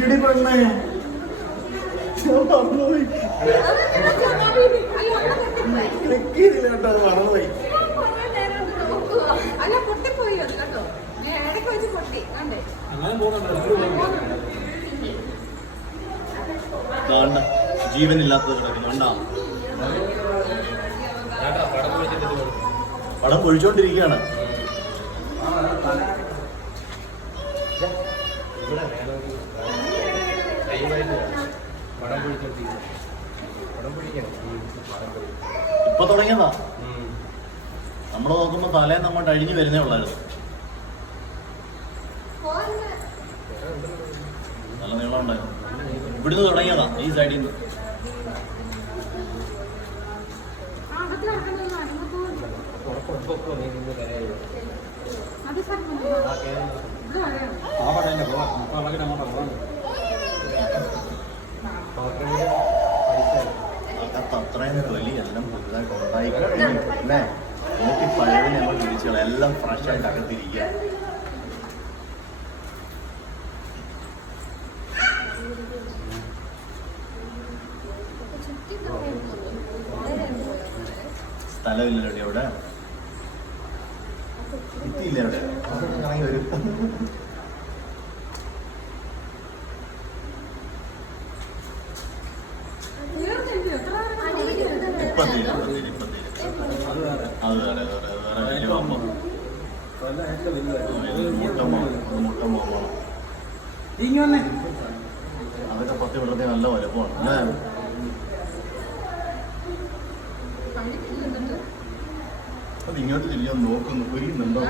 ഇടി പെണ്ണേ മറന്നുപോയി. ക്ലിക്ക് ചെയ്തില്ല കേട്ടോ, അത് മറന്നുപോയി. കാണ ജീവനില്ലാത്തത് കിടക്കുന്നു കണ്ടാ. പടം പൊഴിച്ചോണ്ടിരിക്കുകയാണ്. ഇപ്പൊ തുടങ്ങിയതാ. നമ്മള് നോക്കുമ്പോ തലേന്ന് നമ്മ അഴിഞ്ഞു വരുന്നേ ഉള്ളായിരുന്നു. നല്ല നീളം ഉണ്ടായിരുന്നു. ഇവിടുന്ന് തുടങ്ങിയതാ, ഈ സൈഡിൽ നിന്ന്. അകത്ത് അത്രയും തൊലിയെല്ലാം പുതുതായിട്ട് ഉണ്ടായി കഴിഞ്ഞു അല്ലേ? നോക്കി പഴവിനെ നമ്മൾ പിടിച്ചുകൾ എല്ലാം ഫ്രഷ് ആയിട്ട് അകത്തിരിക്കുക. സ്ഥലമില്ലല്ലോ അവിടെ, എത്തിയില്ല അവിടെ ഇറങ്ങി വരും. അത് വേറെ വലിയ പാമ്പ്, മുട്ടമ്മ. അതൊക്കെ പത്തി വിടത്തെ നല്ല വലുപ്പമാണ് അല്ലേ? അത് ഇങ്ങോട്ട് തിരിഞ്ഞോ നോക്കുന്നു, കുരിക്കുന്നുണ്ടോ?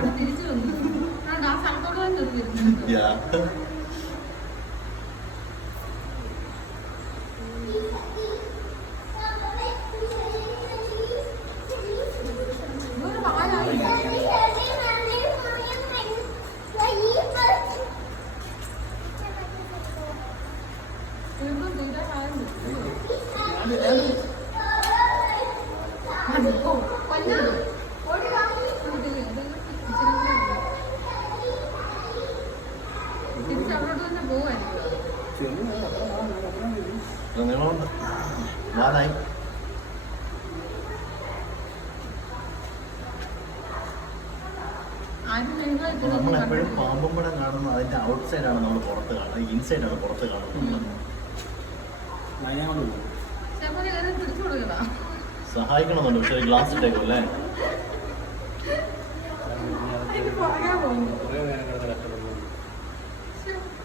നീളമുണ്ട്. ഞാനായി നമ്മളെപ്പോഴും പാമ്പും പടം കാണുന്നത് അതിന്റെ ഔട്ട് സൈഡാണ് നമ്മൾ പുറത്ത് കാണുന്നത്, ഇൻസൈഡാണ് പുറത്ത് കാണുന്നത്. സഹായിക്കണമെന്നുണ്ട്, പക്ഷെ ഗ്ലാസ് ഇട്ടേക്കും അല്ലേ?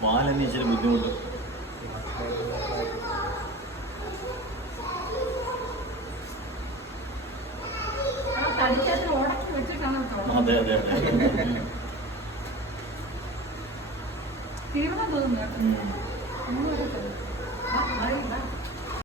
വാലെന്നെ ഇച്ചിരി ബുദ്ധിമുട്ട്. അതെ അതെ അതെ. തീവ്രം തോന്നുന്നു.